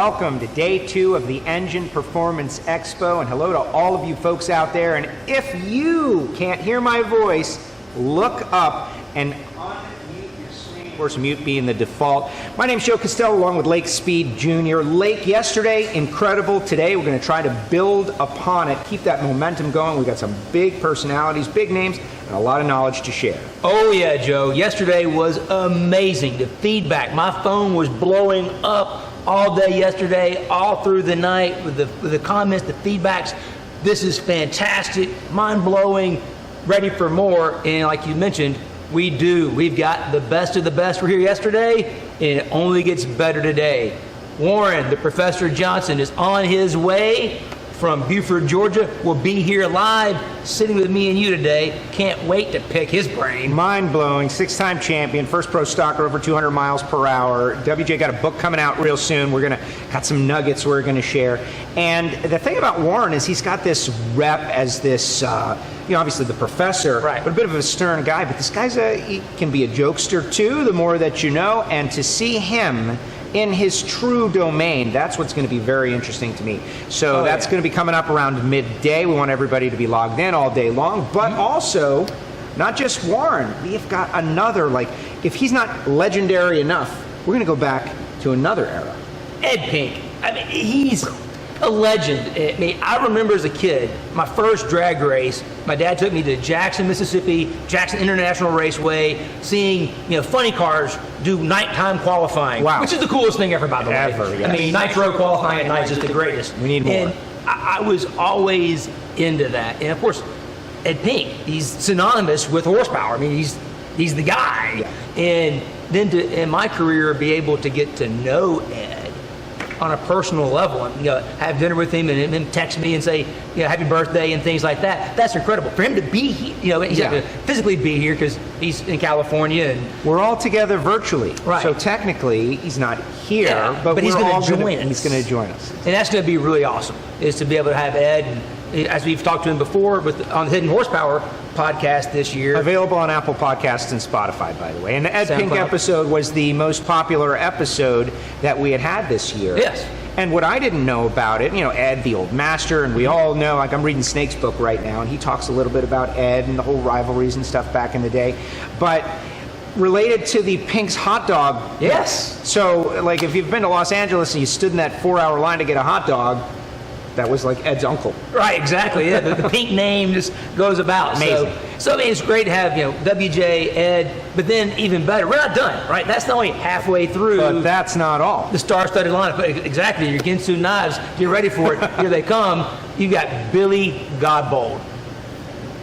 welcome to day 2 of the Engine Performance Expo, and hello to all of you folks out there. And if you can't hear my voice, look up and unmute your screen. Of course, mute being the default. My name's Joe Castello, along with Lake Speed Jr. Lake, yesterday, incredible. Today, we're going to try to build upon it, keep that momentum going. We've got some big personalities, big names, and a lot of knowledge to share. Oh yeah, Joe. Yesterday was amazing. The feedback, my phone was blowing up all day yesterday, all through the night with the comments, the feedbacks. This is fantastic, mind-blowing, ready for more. And like you mentioned, we've got the best of the best. We're here yesterday, and it only gets better today. Warren, the Professor Johnson, is on his way from Buford, Georgia, will be here live, sitting with me and you today. Can't wait to pick his brain. Mind-blowing, 6-time champion, first pro stocker over 200 miles per hour. WJ got a book coming out real soon. Got some nuggets we're gonna share. And the thing about Warren is he's got this rep as this, obviously the professor, right, but a bit of a stern guy. But this guy's he can be a jokester too, the more that you know. And to see him in his true domain, that's what's going to be very interesting to me. So that's going to be coming up around midday. We want everybody to be logged in all day long, but also not just Warren. We've got another, if he's not legendary enough, we're going to go back to another era. Ed Pink. I mean, he's a legend. I mean, I remember as a kid, my first drag race, my dad took me to Jackson, Mississippi, Jackson International Raceway, seeing, funny cars do nighttime qualifying. Wow. Which is the coolest thing ever, by the way. Yes. I mean, nitro qualifying at night is just the greatest. We need more. And I was always into that. And of course, Ed Pink, he's synonymous with horsepower. I mean, he's the guy. Yeah. And then in my career, be able to get to know Ed on a personal level, and have dinner with him, and him text me and say, happy birthday and things like that. That's incredible. For him to be here, he's got to physically be here because he's in California, and we're all together virtually. Right. So technically, he's not here, but he's going to join us. He's going to join us, and that's going to be really awesome. Is to be able to have Ed, and as we've talked to him before, on the Hidden Horsepower podcast this year. Available on Apple Podcasts and Spotify, by the way. And the Ed Pink SoundCloud episode was the most popular episode that we had this year. Yes. And what I didn't know about it, Ed, the old master, and we all know, I'm reading Snake's book right now, and he talks a little bit about Ed and the whole rivalries and stuff back in the day. But related to the Pink's hot dog. Yes. So, if you've been to Los Angeles and you stood in that 4-hour line to get a hot dog, that was like Ed's uncle. Right, exactly. Yeah, the Pink name just goes about. Amazing. So it's great to have, WJ, Ed, but then even better, we're not done, right? That's only halfway through. But that's not all. The star-studded lineup. But exactly, your Ginsu knives, get ready for it. Here they come. You've got Billy Godbold.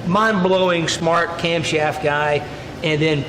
Mind-blowing, smart camshaft guy. And then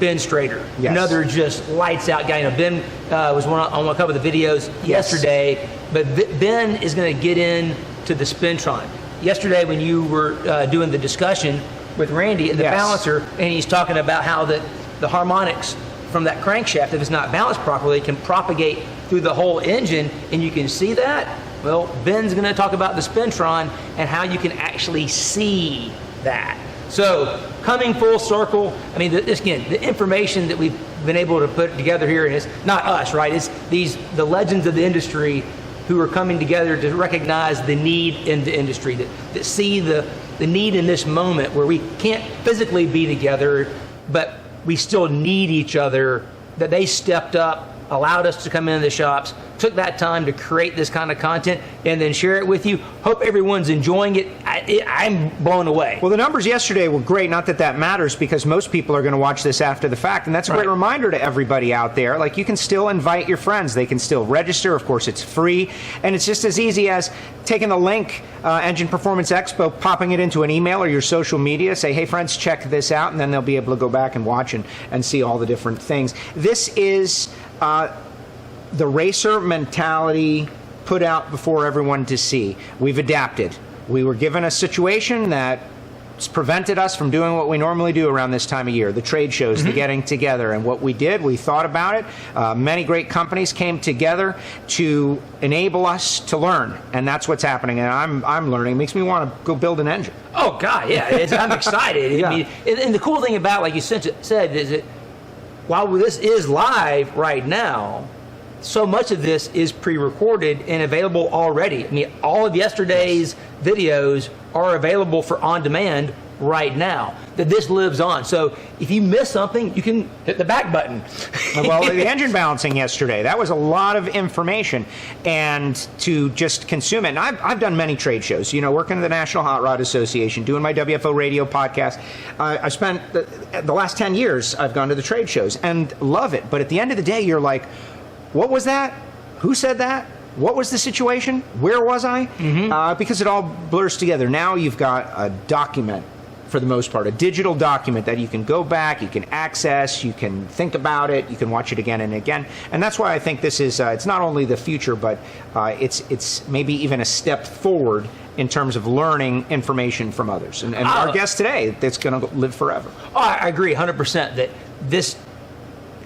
Ben Strader, another just lights-out guy. Ben was on a couple of the videos yesterday, but Ben is going to get into the Spintron. Yesterday when you were doing the discussion with Randy and the balancer, and he's talking about how the harmonics from that crankshaft, if it's not balanced properly, can propagate through the whole engine, and you can see that. Well, Ben's going to talk about the Spintron and how you can actually see that. So, coming full circle, I mean, the information that we've been able to put together here, and it's not us, right? It's the legends of the industry who are coming together to recognize the need in the industry, that see the need in this moment where we can't physically be together, but we still need each other, that they stepped up, allowed us to come into the shops, took that time to create this kind of content, and then share it with you. Hope everyone's enjoying it. I'm blown away. Well, the numbers yesterday were great. Not that that matters, because most people are going to watch this after the fact, and that's a great reminder to everybody out there. You can still invite your friends. They can still register. Of course, it's free, and it's just as easy as taking the link, Engine Performance Expo, popping it into an email or your social media, say, hey, friends, check this out, and then they'll be able to go back and watch and see all the different things. This is the racer mentality put out before everyone to see. We've adapted. We were given a situation that's prevented us from doing what we normally do around this time of year, the trade shows, the getting together. And what we did, we thought about it. Many great companies came together to enable us to learn, and that's what's happening. And I'm learning. It makes me want to go build an engine. Oh, God, yeah. I'm excited. I mean, and the cool thing about, like you said, is that while this is live right now, so much of this is pre-recorded and available already. I mean, all of yesterday's videos are available for on-demand right now, that this lives on. So if you miss something, you can hit the back button. Well, the engine balancing yesterday, that was a lot of information, and to just consume it. And I've done many trade shows, working at the National Hot Rod Association, doing my WFO radio podcast. I spent the last 10 years, I've gone to the trade shows and love it. But at the end of the day, you're like, what was that? Who said that? What was the situation? Where was I? Because it all blurs together. Now you've got a document, for the most part, a digital document that you can go back, you can access, you can think about it, you can watch it again and again. And that's why I think this is, it's not only the future, but it's maybe even a step forward in terms of learning information from others. And our guest today, that's going to live forever. Oh, I agree 100% that this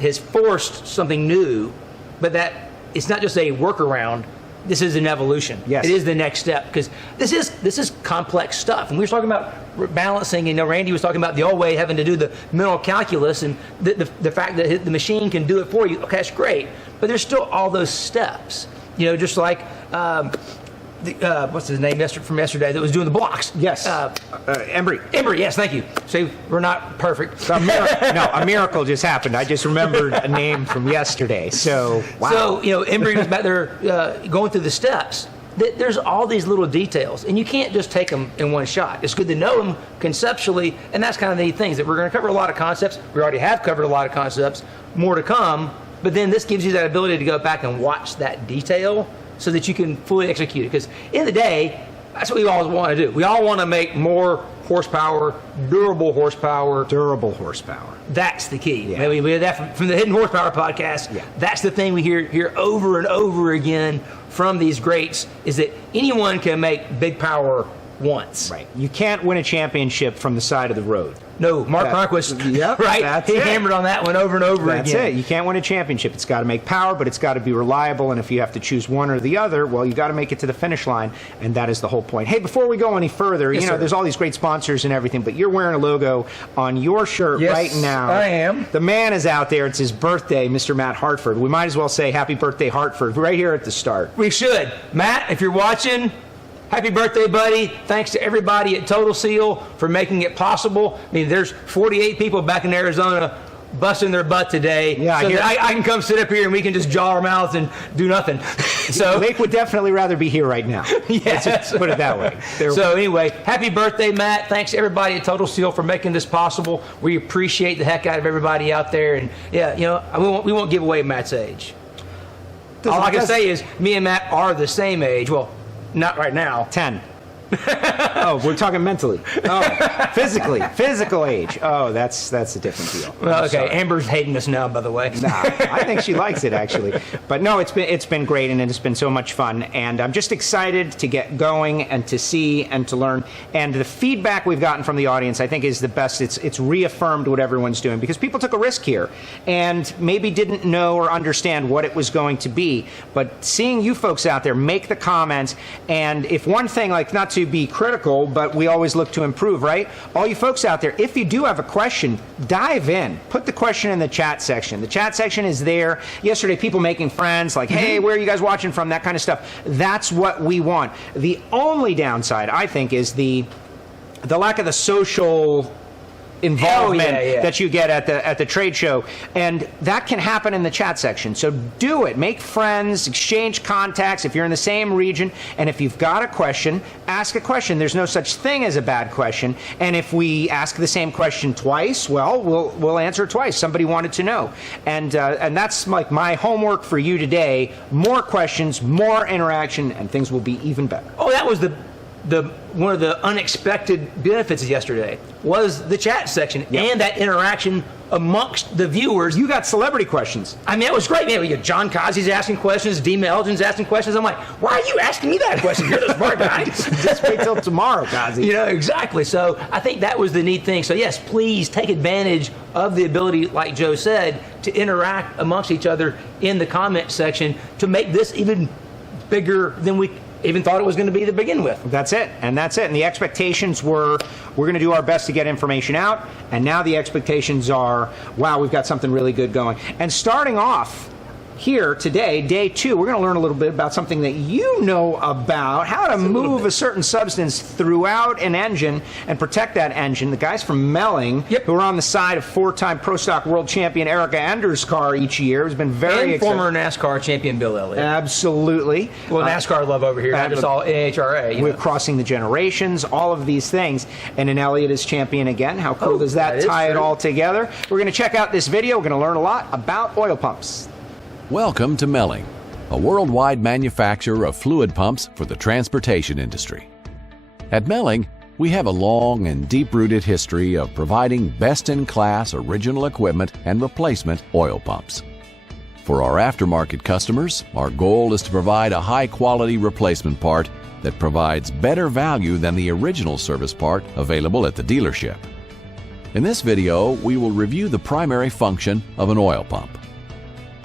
has forced something new, but that it's not just a workaround. This is an evolution. Yes. It is the next step, because this is complex stuff. And we were talking about balancing, Randy was talking about the old way having to do the mental calculus, and the fact that the machine can do it for you. Okay, that's great. But there's still all those steps. Just like, what's his name from yesterday that was doing the blocks? Yes. Embry. Embry, yes, thank you. See, we're not perfect. A miracle just happened. I just remembered a name from yesterday. So, wow. So, Embry was back there going through the steps. There's all these little details, and you can't just take them in one shot. It's good to know them conceptually, and that's kind of the neat things, that we're going to cover a lot of concepts. We already have covered a lot of concepts, more to come, but then this gives you that ability to go back and watch that detail so that you can fully execute it. Because in the day, that's what we always want to do. We all want to make more horsepower, durable horsepower. Durable horsepower. That's the key. Yeah. We had that from the Hidden Horsepower podcast. Yeah. That's the thing we hear over and over again from these greats, is that anyone can make big power once. Right. You can't win a championship from the side of the road. No, Mark Conquest, yep, right? He hammered on that one over and over again. That's it. You can't win a championship. It's got to make power, but it's got to be reliable. And if you have to choose one or the other, well, you got to make it to the finish line, and that is the whole point. Hey, before we go any further, yes, sir. There's all these great sponsors and everything, but you're wearing a logo on your shirt right now. I am. The man is out there. It's his birthday, Mr. Matt Hartford. We might as well say happy birthday, Hartford, right here at the start. We should. Matt, if you're watching, happy birthday, buddy. Thanks to everybody at Total Seal for making it possible. I mean, there's 48 people back in Arizona busting their butt today. Yeah, so that I can come sit up here and we can just jaw our mouths and do nothing. So Lake would definitely rather be here right now. Yes. Let's just put it that way. So anyway, happy birthday, Matt. Thanks to everybody at Total Seal for making this possible. We appreciate the heck out of everybody out there. And we won't give away Matt's age. All I can say is me and Matt are the same age. Well, not right now. 10. Oh, we're talking mentally. Oh, physical age. Oh, that's a different deal. Well, okay, Amber's hating us now, by the way. Nah, I think she likes it actually. But no, it's been great, and it's been so much fun, and I'm just excited to get going and to see and to learn. And the feedback we've gotten from the audience, I think, is the best. It's reaffirmed what everyone's doing, because people took a risk here and maybe didn't know or understand what it was going to be. But seeing you folks out there make the comments, and if one thing, like, not to be critical, but we always look to improve, right? All you folks out there, if you do have a question, dive in. Put the question in the chat section. The chat section is there. Yesterday, people making friends, like, hey, where are you guys watching from? That kind of stuff. That's what we want. The only downside, I think, is the lack of the social involvement that you get at the trade show, and that can happen in the chat section. So do it. Make friends, exchange contacts if you're in the same region, and if you've got a question, ask a question. There's no such thing as a bad question, and if we ask the same question twice, well, we'll answer it twice. Somebody wanted to know, and that's like my homework for you today. More questions, more interaction, and things will be even better. Oh, that was one of the unexpected benefits of yesterday was the chat section and that interaction amongst the viewers. You got celebrity questions. I mean, it was great. Man, we got John Kazi's asking questions, Dee Elgin's asking questions. I'm like, why are you asking me that question? You're the smart guy. Just wait till tomorrow, Kazi. Exactly. So I think that was the neat thing. So yes, please take advantage of the ability, like Joe said, to interact amongst each other in the comment section to make this even bigger than we even thought it was going to be to begin with. That's it. And the expectations were, we're going to do our best to get information out, and now the expectations are, wow, we've got something really good going. And starting off here today, day 2, we're going to learn a little bit about something that you know about, how to move a certain substance throughout an engine and protect that engine. The guys from Melling, who are on the side of 4-time Pro Stock World Champion Erica Ender's car each year, has been very and former NASCAR champion Bill Elliott. Absolutely. Well, NASCAR love over here, not just all NHRA. We're crossing the generations, all of these things. And then Elliott is champion again. How cool does that tie it all together? We're going to check out this video. We're going to learn a lot about oil pumps. Welcome to Melling, a worldwide manufacturer of fluid pumps for the transportation industry. At Melling, we have a long and deep-rooted history of providing best-in-class original equipment and replacement oil pumps. For our aftermarket customers, our goal is to provide a high-quality replacement part that provides better value than the original service part available at the dealership. In this video, we will review the primary function of an oil pump.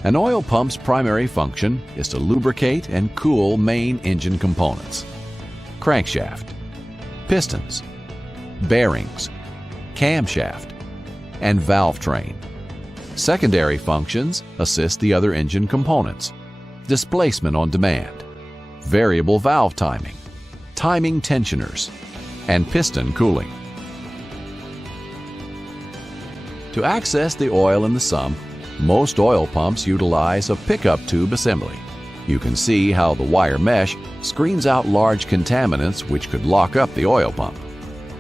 An oil pump's primary function is to lubricate and cool main engine components: crankshaft, pistons, bearings, camshaft, and valve train. Secondary functions assist the other engine components: displacement on demand, variable valve timing, timing tensioners, and piston cooling. To access the oil in the sump, most oil pumps utilize a pickup tube assembly. You can see how the wire mesh screens out large contaminants which could lock up the oil pump.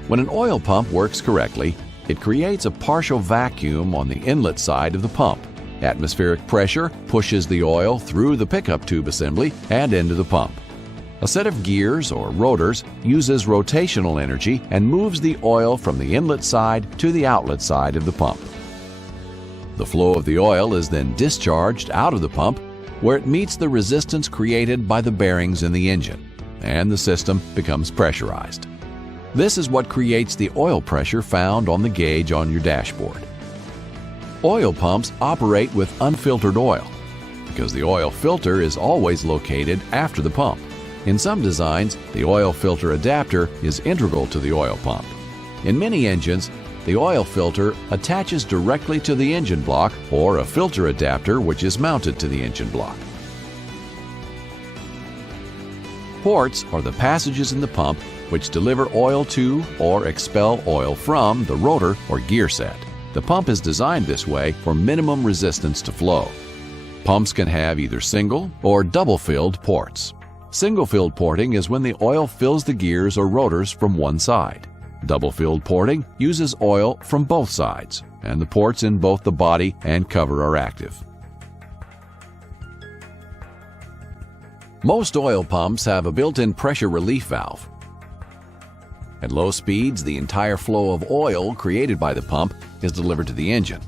When an oil pump works correctly, it creates a partial vacuum on the inlet side of the pump. Atmospheric pressure pushes the oil through the pickup tube assembly and into the pump. A set of gears or rotors uses rotational energy and moves the oil from the inlet side to the outlet side of the pump. The flow of the oil is then discharged out of the pump, where it meets the resistance created by the bearings in the engine, and the system becomes pressurized. This is what creates the oil pressure found on the gauge on your dashboard. Oil pumps operate with unfiltered oil, because the oil filter is always located after the pump. In some designs, the oil filter adapter is integral to the oil pump. In many engines, the oil filter attaches directly to the engine block, or a filter adapter which is mounted to the engine block. Ports are the passages in the pump which deliver oil to or expel oil from the rotor or gear set. The pump is designed this way for minimum resistance to flow. Pumps can have either single or double-filled ports. Single-filled porting is when the oil fills the gears or rotors from one side. Double-filled porting uses oil from both sides, and the ports in both the body and cover are active. Most oil pumps have a built-in pressure relief valve. At low speeds, the entire flow of oil created by the pump is delivered to the engine.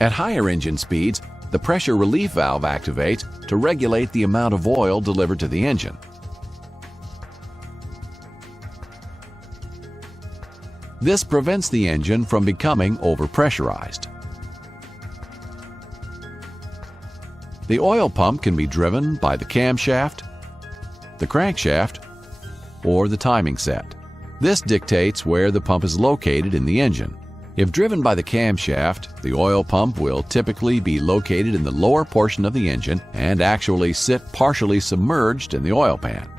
At higher engine speeds, the pressure relief valve activates to regulate the amount of oil delivered to the engine. This prevents the engine from becoming overpressurized. The oil pump can be driven by the camshaft, the crankshaft, or the timing set. This dictates where the pump is located in the engine. If driven by the camshaft, the oil pump will typically be located in the lower portion of the engine and actually sit partially submerged in the oil pan.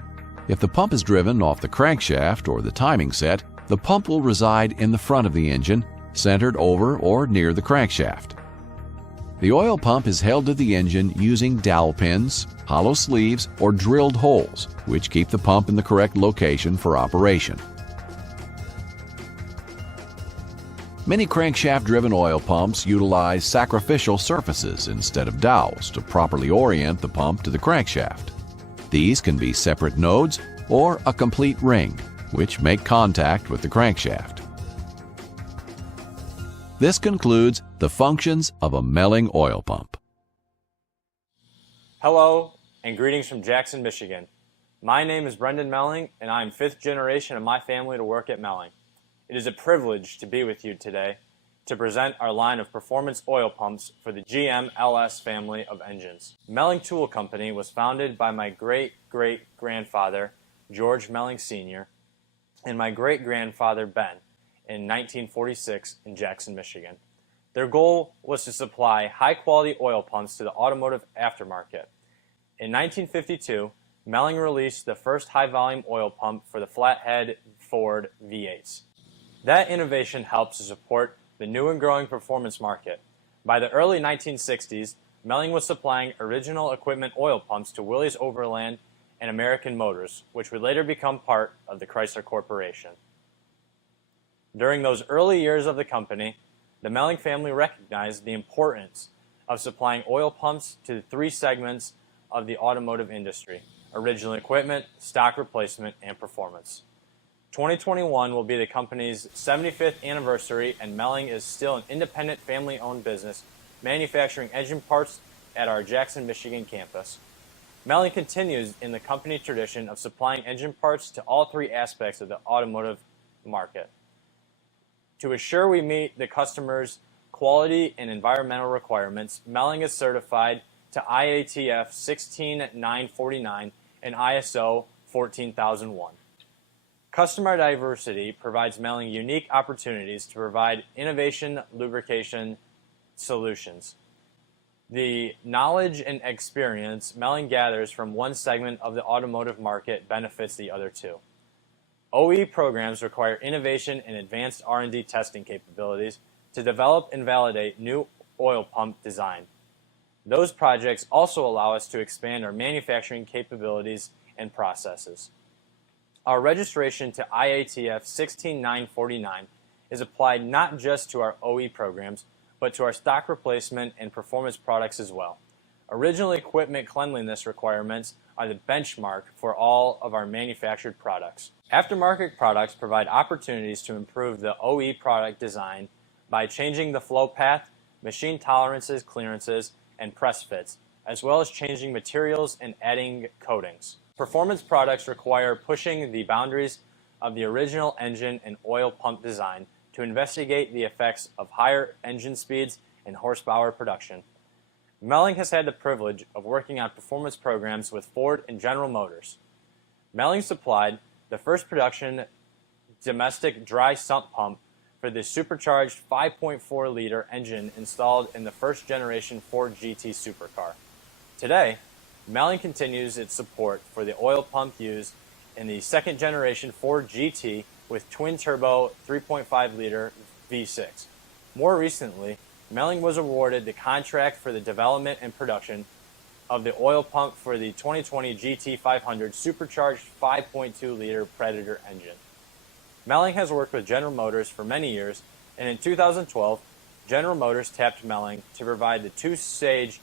If the pump is driven off the crankshaft or the timing set, the pump will reside in the front of the engine, centered over or near the crankshaft. The oil pump is held to the engine using dowel pins, hollow sleeves, or drilled holes, which keep the pump in the correct location for operation. Many crankshaft-driven oil pumps utilize sacrificial surfaces instead of dowels to properly orient the pump to the crankshaft. These can be separate nodes or a complete ring, which make contact with the crankshaft. This concludes the functions of a Melling oil pump. Hello, and greetings from Jackson, Michigan. My name is Brendan Melling, and I am 5th generation of my family to work at Melling. It is a privilege to be with you today to present our line of performance oil pumps for the GM LS family of engines. Melling Tool Company was founded by my great-great-grandfather, George Melling Sr., and my great-grandfather, Ben, in 1946 in Jackson, Michigan. Their goal was to supply high-quality oil pumps to the automotive aftermarket. In 1952, Melling released the first high-volume oil pump for the flathead Ford V8s. That innovation helped to support the new and growing performance market. By the early 1960s, Melling was supplying original equipment oil pumps to Willys Overland and American Motors, which would later become part of the Chrysler Corporation. During those early years of the company, the Melling family recognized the importance of supplying oil pumps to the three segments of the automotive industry: original equipment, stock replacement, and performance. 2021 will be the company's 75th anniversary, and Melling is still an independent family-owned business manufacturing engine parts at our Jackson, Michigan campus. Melling continues in the company tradition of supplying engine parts to all three aspects of the automotive market. To assure we meet the customer's quality and environmental requirements, Melling is certified to IATF 16949 and ISO 14001. Customer diversity provides Melling unique opportunities to provide innovation lubrication solutions. The knowledge and experience Melling gathers from one segment of the automotive market benefits the other two. OE programs require innovation and advanced R&D testing capabilities to develop and validate new oil pump design. Those projects also allow us to expand our manufacturing capabilities and processes. Our registration to IATF 16949 is applied not just to our OE programs, but to our stock replacement and performance products as well. Original equipment cleanliness requirements are the benchmark for all of our manufactured products. Aftermarket products provide opportunities to improve the OE product design by changing the flow path, machine tolerances, clearances, and press fits, as well as changing materials and adding coatings. Performance products require pushing the boundaries of the original engine and oil pump design to investigate the effects of higher engine speeds and horsepower production. Melling has had the privilege of working on performance programs with Ford and General Motors. Melling supplied the first production domestic dry sump pump for the supercharged 5.4-liter engine installed in the first generation Ford GT supercar. Today, Melling continues its support for the oil pump used in the second generation Ford GT with twin-turbo 3.5-liter V6. More recently, Melling was awarded the contract for the development and production of the oil pump for the 2020 GT500 supercharged 5.2-liter Predator engine. Melling has worked with General Motors for many years, and in 2012, General Motors tapped Melling to provide the two-stage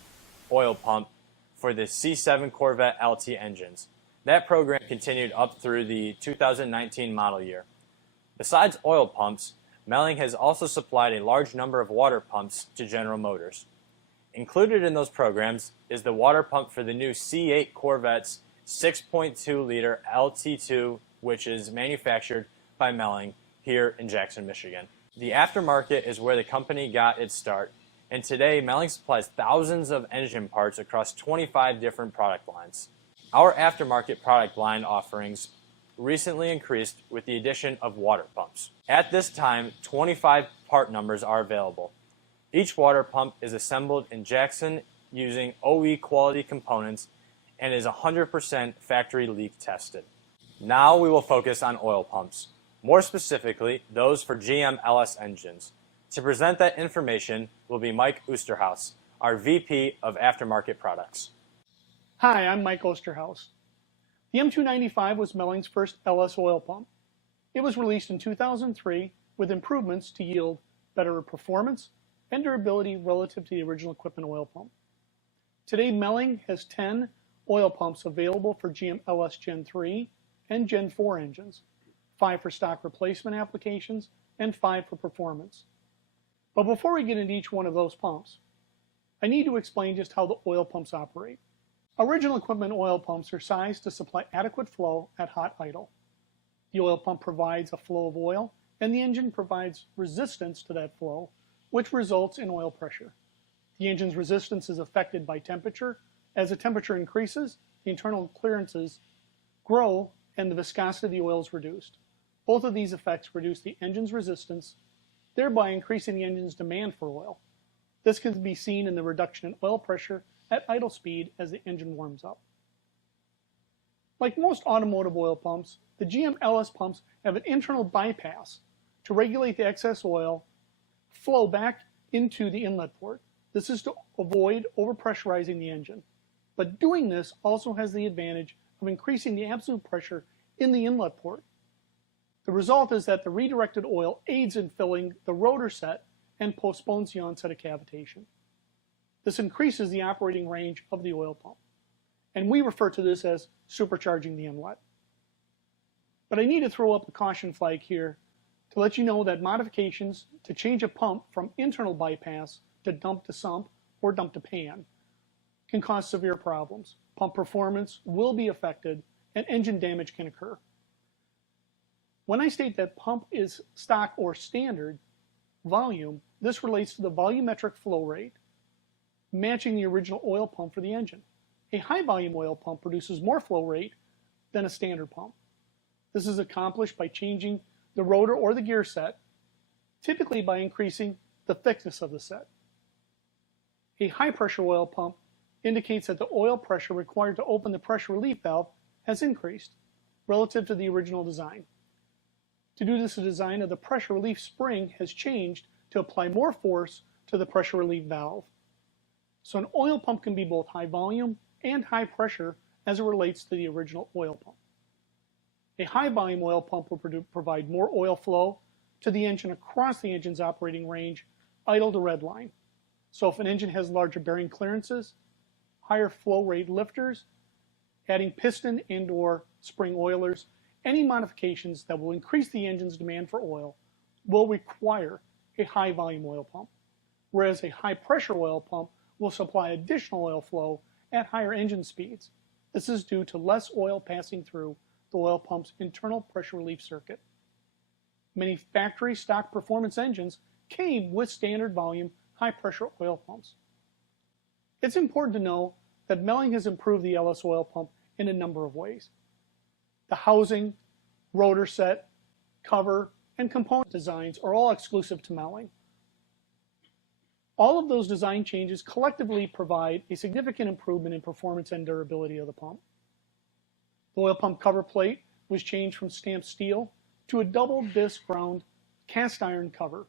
oil pump for the C7 Corvette LT engines. That program continued up through the 2019 model year. Besides oil pumps, Melling has also supplied a large number of water pumps to General Motors. Included in those programs is the water pump for the new C8 Corvette's 6.2-liter LT2, which is manufactured by Melling here in Jackson, Michigan. The aftermarket is where the company got its start, and today Melling supplies thousands of engine parts across 25 different product lines. Our aftermarket product line offerings recently increased with the addition of water pumps. At this time, 25 part numbers are available. Each water pump is assembled in Jackson using OE quality components and is 100% factory leak tested. Now we will focus on oil pumps, more specifically those for GM LS engines. To present that information will be Mike Oosterhuis, our VP of Aftermarket Products. Hi, I'm Mike Oosterhuis. The M295 was Melling's first LS oil pump. It was released in 2003 with improvements to yield better performance and durability relative to the original equipment oil pump. Today, Melling has 10 oil pumps available for GM LS Gen 3 and Gen 4 engines, 5 for stock replacement applications, and 5 for performance. But before we get into each one of those pumps, I need to explain just how the oil pumps operate. Original equipment oil pumps are sized to supply adequate flow at hot idle. The oil pump provides a flow of oil, and the engine provides resistance to that flow, which results in oil pressure. The engine's resistance is affected by temperature. As the temperature increases, the internal clearances grow and the viscosity of the oil is reduced. Both of these effects reduce the engine's resistance thereby increasing the engine's demand for oil. This can be seen in the reduction in oil pressure at idle speed as the engine warms up. Like most automotive oil pumps, the GM LS pumps have an internal bypass to regulate the excess oil flow back into the inlet port. This is to avoid overpressurizing the engine. But doing this also has the advantage of increasing the absolute pressure in the inlet port. The result is that the redirected oil aids in filling the rotor set and postpones the onset of cavitation. This increases the operating range of the oil pump, and we refer to this as supercharging the inlet. But I need to throw up a caution flag here to let you know that modifications to change a pump from internal bypass to dump to sump or dump to pan can cause severe problems. Pump performance will be affected and engine damage can occur. When I state that pump is stock or standard volume, this relates to the volumetric flow rate matching the original oil pump for the engine. A high volume oil pump produces more flow rate than a standard pump. This is accomplished by changing the rotor or the gear set, typically by increasing the thickness of the set. A high pressure oil pump indicates that the oil pressure required to open the pressure relief valve has increased relative to the original design. To do this, the design of the pressure relief spring has changed to apply more force to the pressure relief valve. So an oil pump can be both high volume and high pressure as it relates to the original oil pump. A high volume oil pump will provide more oil flow to the engine across the engine's operating range, idle to redline. So if an engine has larger bearing clearances, higher flow rate lifters, adding piston and or spring oilers, any modifications that will increase the engine's demand for oil will require a high volume oil pump, whereas a high pressure oil pump will supply additional oil flow at higher engine speeds. This is due to less oil passing through the oil pump's internal pressure relief circuit. Many factory stock performance engines came with standard volume high pressure oil pumps. It's important to know that Melling has improved the LS oil pump in a number of ways. The housing, rotor set, cover, and component designs are all exclusive to Melling. All of those design changes collectively provide a significant improvement in performance and durability of the pump. The oil pump cover plate was changed from stamped steel to a double disc ground cast iron cover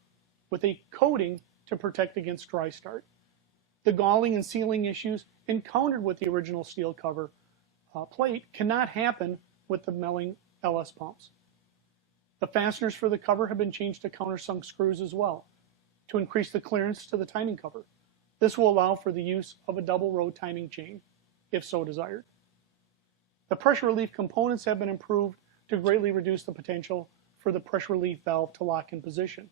with a coating to protect against dry start. The galling and sealing issues encountered with the original steel cover plate cannot happen with the Melling LS pumps. The fasteners for the cover have been changed to countersunk screws as well to increase the clearance to the timing cover. This will allow for the use of a double row timing chain, if so desired. The pressure relief components have been improved to greatly reduce the potential for the pressure relief valve to lock in position.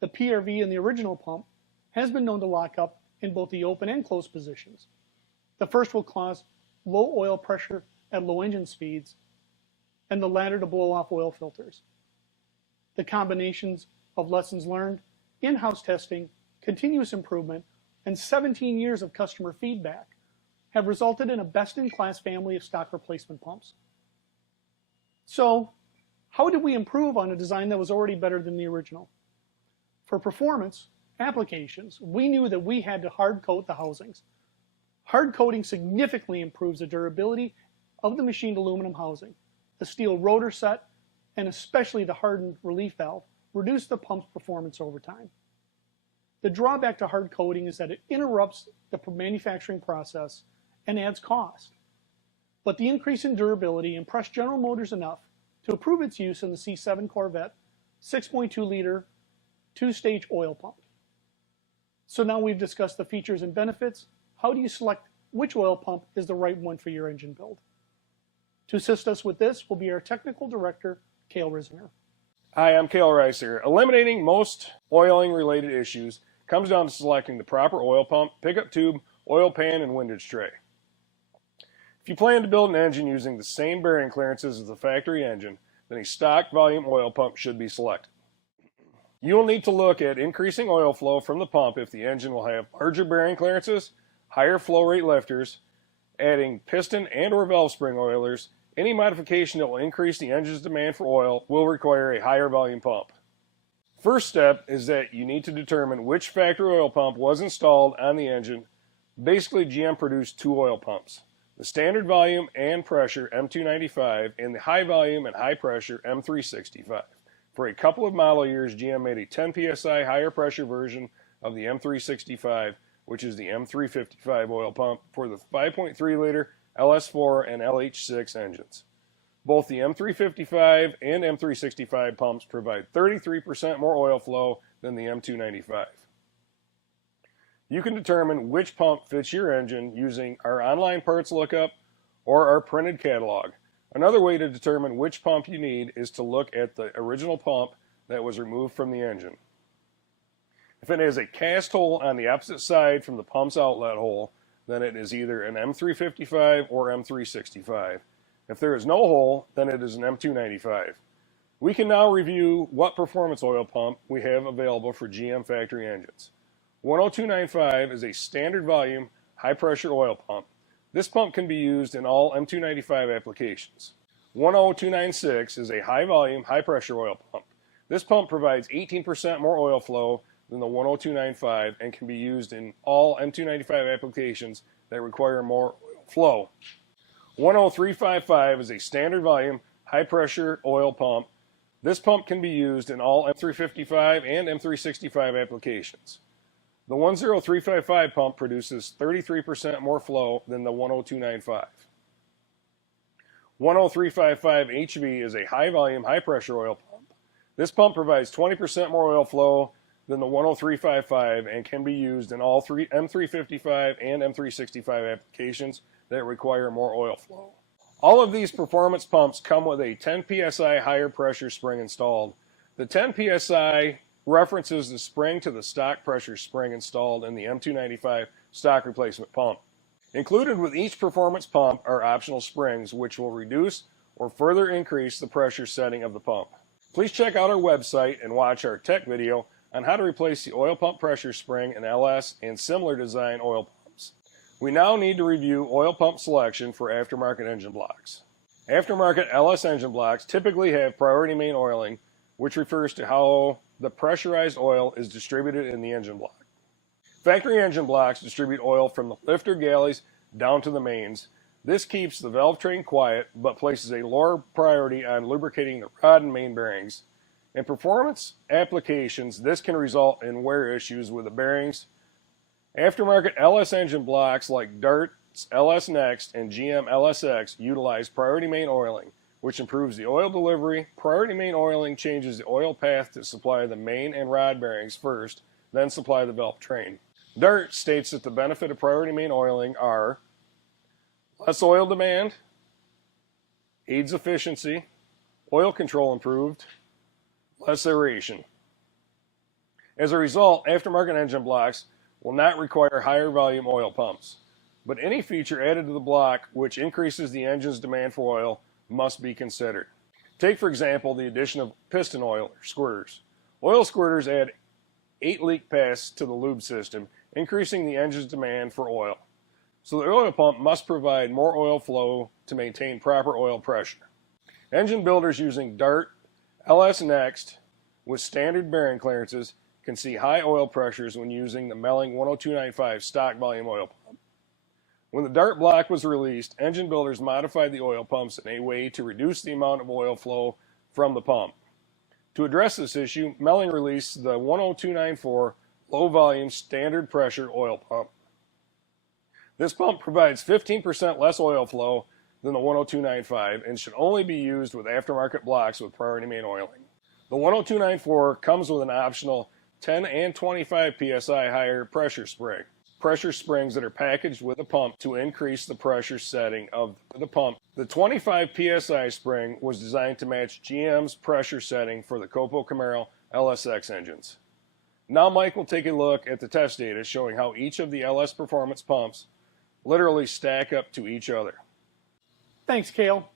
The PRV in the original pump has been known to lock up in both the open and closed positions. The first will cause low oil pressure at low engine speeds, and the latter to blow off oil filters. The combinations of lessons learned, in-house testing, continuous improvement, and 17 years of customer feedback have resulted in a best-in-class family of stock replacement pumps. So, how did we improve on a design that was already better than the original? For performance applications, we knew that we had to hard coat the housings. Hard coating significantly improves the durability of the machined aluminum housing. The steel rotor set, and especially the hardened relief valve, reduce the pump's performance over time. The drawback to hard coating is that it interrupts the manufacturing process and adds cost. But the increase in durability impressed General Motors enough to approve its use in the C7 Corvette 6.2-liter two-stage oil pump. So now we've discussed the features and benefits. How do you select which oil pump is the right one for your engine build? To assist us with this will be our technical director, Cale Risinger. Hi, I'm Cale Reiser. Eliminating most oiling related issues comes down to selecting the proper oil pump, pickup tube, oil pan, and windage tray. If you plan to build an engine using the same bearing clearances as the factory engine, then a stock volume oil pump should be selected. You will need to look at increasing oil flow from the pump if the engine will have larger bearing clearances, higher flow rate lifters, adding piston and or valve spring oilers. Any modification that will increase the engine's demand for oil will require a higher volume pump. First step is that you need to determine which factory oil pump was installed on the engine. Basically, GM produced two oil pumps, the standard volume and pressure M295 and the high volume and high pressure M365. For a couple of model years, GM made a 10 psi higher pressure version of the M365, which is the M355 oil pump for the 5.3 liter LS4 and LH6 engines. Both the M355 and M365 pumps provide 33% more oil flow than the M295. You can determine which pump fits your engine using our online parts lookup or our printed catalog. Another way to determine which pump you need is to look at the original pump that was removed from the engine. If it has a cast hole on the opposite side from the pump's outlet hole, then it is either an M355 or M365. If there is no hole, then it is an M295. We can now review what performance oil pump we have available for GM factory engines. 10295 is a standard volume, high pressure oil pump. This pump can be used in all M295 applications. 10296 is a high volume, high pressure oil pump. This pump provides 18% more oil flow than the 10295 and can be used in all M295 applications that require more oil flow. 10355 is a standard volume, high pressure oil pump. This pump can be used in all M355 and M365 applications. The 10355 pump produces 33% more flow than the 10295. 10355 HV is a high volume, high pressure oil pump. This pump provides 20% more oil flow than the 10355 and can be used in all M355 and M365 applications that require more oil flow. All of these performance pumps come with a 10 psi higher pressure spring installed. The 10 psi references the spring to the stock pressure spring installed in the M295 stock replacement pump. Included with each performance pump are optional springs which will reduce or further increase the pressure setting of the pump. Please check out our website and watch our tech video on how to replace the oil pump pressure spring in LS and similar design oil pumps. We now need to review oil pump selection for aftermarket engine blocks. Aftermarket LS engine blocks typically have priority main oiling, which refers to how the pressurized oil is distributed in the engine block. Factory engine blocks distribute oil from the lifter galleys down to the mains. This keeps the valve train quiet, but places a lower priority on lubricating the rod and main bearings. In performance applications, this can result in wear issues with the bearings. Aftermarket LS engine blocks like Dart's LS Next and GM LSX utilize priority main oiling, which improves the oil delivery. Priority main oiling changes the oil path to supply the main and rod bearings first, then supply the valve train. Dart states that the benefit of priority main oiling are less oil demand, aids efficiency, oil control improved, less aeration. As a result, aftermarket engine blocks will not require higher volume oil pumps, but any feature added to the block which increases the engine's demand for oil must be considered. Take, for example, the addition of piston oil or squirters. Oil squirters add 8 leak paths to the lube system, increasing the engine's demand for oil. So the oil pump must provide more oil flow to maintain proper oil pressure. Engine builders using Dart LS Next with standard bearing clearances can see high oil pressures when using the Melling 10295 stock volume oil pump. When the Dart block was released, engine builders modified the oil pumps in a way to reduce the amount of oil flow from the pump. To address this issue, Melling released the 10294 low volume standard pressure oil pump. This pump provides 15% less oil flow than the 10295 and should only be used with aftermarket blocks with priority main oiling. The 10294 comes with an optional 10 and 25 psi higher pressure spring. Pressure springs that are packaged with the pump to increase the pressure setting of the pump. The 25 psi spring was designed to match GM's pressure setting for the Copo Camaro LSX engines. Now Mike will take a look at the test data showing how each of the LS performance pumps literally stack up to each other. Thanks, Cale.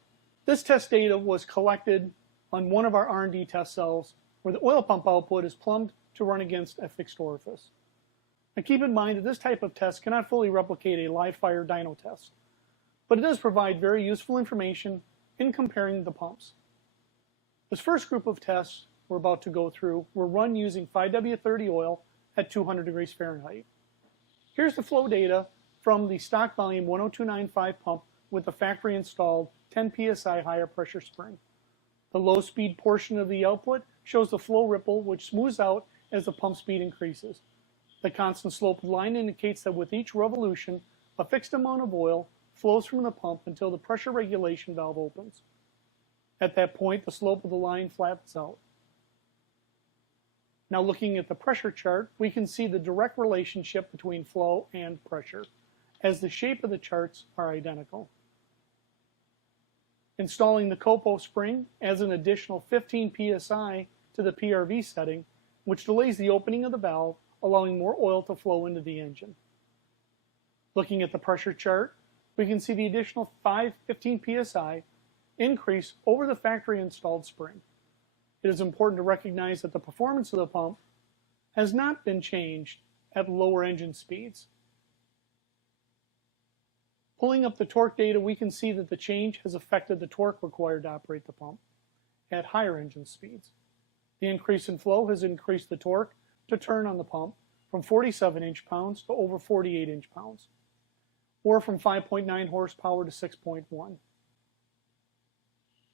This test data was collected on one of our R&D test cells where the oil pump output is plumbed to run against a fixed orifice. Now keep in mind that this type of test cannot fully replicate a live fire dyno test, but it does provide very useful information in comparing the pumps. This first group of tests we're about to go through were run using 5W30 oil at 200 degrees Fahrenheit. Here's the flow data from the stock volume 10295 pump with the factory installed 10 psi higher pressure spring. The low speed portion of the output shows the flow ripple, which smooths out as the pump speed increases. The constant slope line indicates that with each revolution, a fixed amount of oil flows from the pump until the pressure regulation valve opens. At that point, the slope of the line flattens out. Now looking at the pressure chart, we can see the direct relationship between flow and pressure, as the shape of the charts are identical. Installing the copo spring adds an additional 15 psi to the PRV setting, which delays the opening of the valve, allowing more oil to flow into the engine. Looking at the pressure chart, we can see the additional 15 psi increase over the factory installed spring. It is important to recognize that the performance of the pump has not been changed at lower engine speeds. Pulling up the torque data, we can see that the change has affected the torque required to operate the pump at higher engine speeds. The increase in flow has increased the torque to turn on the pump from 47 inch-pounds to over 48 inch-pounds, or from 5.9 horsepower to 6.1.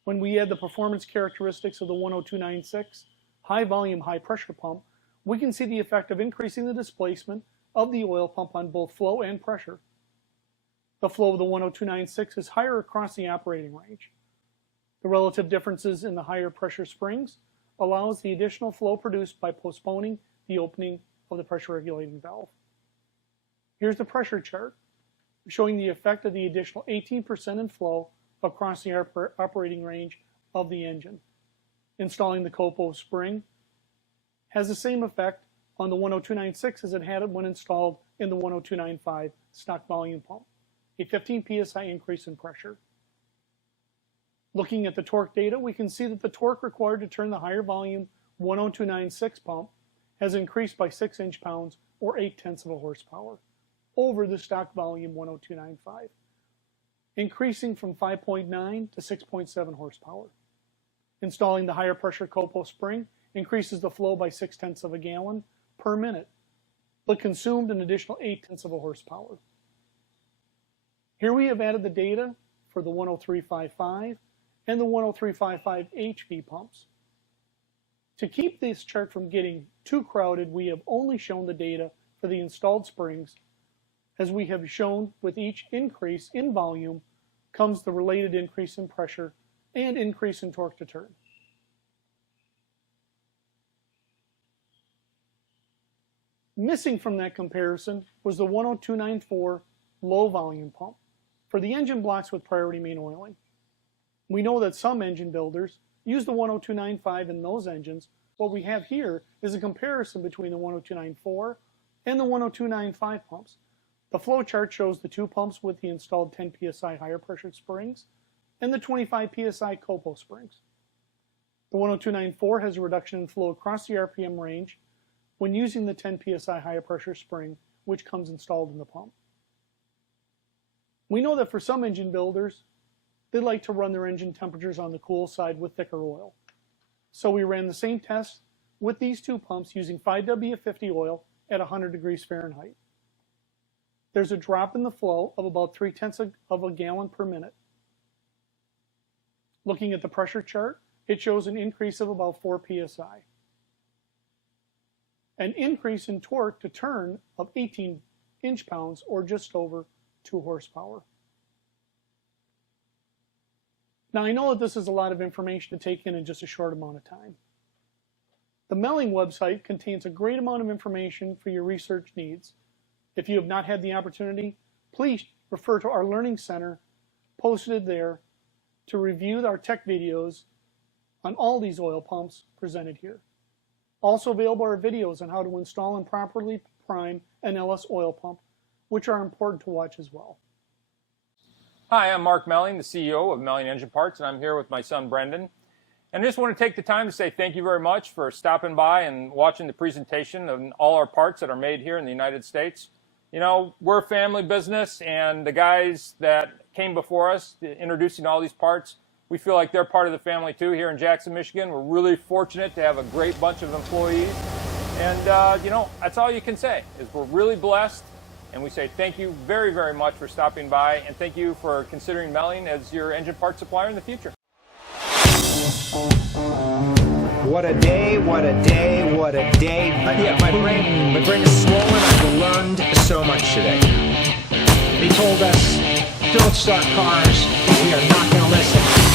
When we add the performance characteristics of the 10296 high volume, high pressure pump, we can see the effect of increasing the displacement of the oil pump on both flow and pressure. The flow of the 10296 is higher across the operating range. The relative differences in the higher pressure springs allows the additional flow produced by postponing the opening of the pressure regulating valve. Here's the pressure chart showing the effect of the additional 18% in flow across the operating range of the engine. Installing the copo spring has the same effect on the 10296 as it had when installed in the 10295 stock volume pump, a 15 psi increase in pressure. Looking at the torque data, we can see that the torque required to turn the higher volume 10296 pump has increased by 6 inch-pounds or 0.8 of a horsepower over the stock volume 10295, increasing from 5.9 to 6.7 horsepower. Installing the higher pressure copo spring increases the flow by 0.6 of a gallon per minute, but consumed an additional 0.8 of a horsepower. Here we have added the data for the 10355 and the 10355 HV pumps. To keep this chart from getting too crowded, we have only shown the data for the installed springs. As we have shown, with each increase in volume comes the related increase in pressure and increase in torque to turn. Missing from that comparison was the 10294 low volume pump for the engine blocks with priority main oiling. We know that some engine builders use the 10295 in those engines. What we have here is a comparison between the 10294 and the 10295 pumps. The flow chart shows the two pumps with the installed 10 psi higher pressure springs and the 25 psi copo springs. The 10294 has a reduction in flow across the RPM range when using the 10 psi higher pressure spring, which comes installed in the pump. We know that for some engine builders, they like to run their engine temperatures on the cool side with thicker oil. So we ran the same test with these two pumps using 5W50 oil at 100 degrees Fahrenheit. There's a drop in the flow of about 0.3 of a gallon per minute. Looking at the pressure chart, it shows an increase of about 4 psi. An increase in torque to turn of 18 inch-pounds or just over 2 horsepower. Now I know that this is a lot of information to take in just a short amount of time. The Melling website contains a great amount of information for your research needs. If you have not had the opportunity, please refer to our Learning Center posted there to review our tech videos on all these oil pumps presented here. Also available are videos on how to install and properly prime an LS oil pump, which are important to watch as well. Hi, I'm Mark Melling, the CEO of Melling Engine Parts, and I'm here with my son Brendan. And I just want to take the time to say thank you very much for stopping by and watching the presentation of all our parts that are made here in the United States. You know, we're a family business, and the guys that came before us introducing all these parts, We feel like they're part of the family too here in Jackson, Michigan. We're really fortunate to have a great bunch of employees. And, that's all you can say, is we're really blessed. And we say thank you very, very much for stopping by. And thank you for considering Melling as your engine part supplier in the future. What a day, what a day, what a day. Yeah, my brain is swollen. I've learned so much today. They told us, don't start cars. We are not going to listen.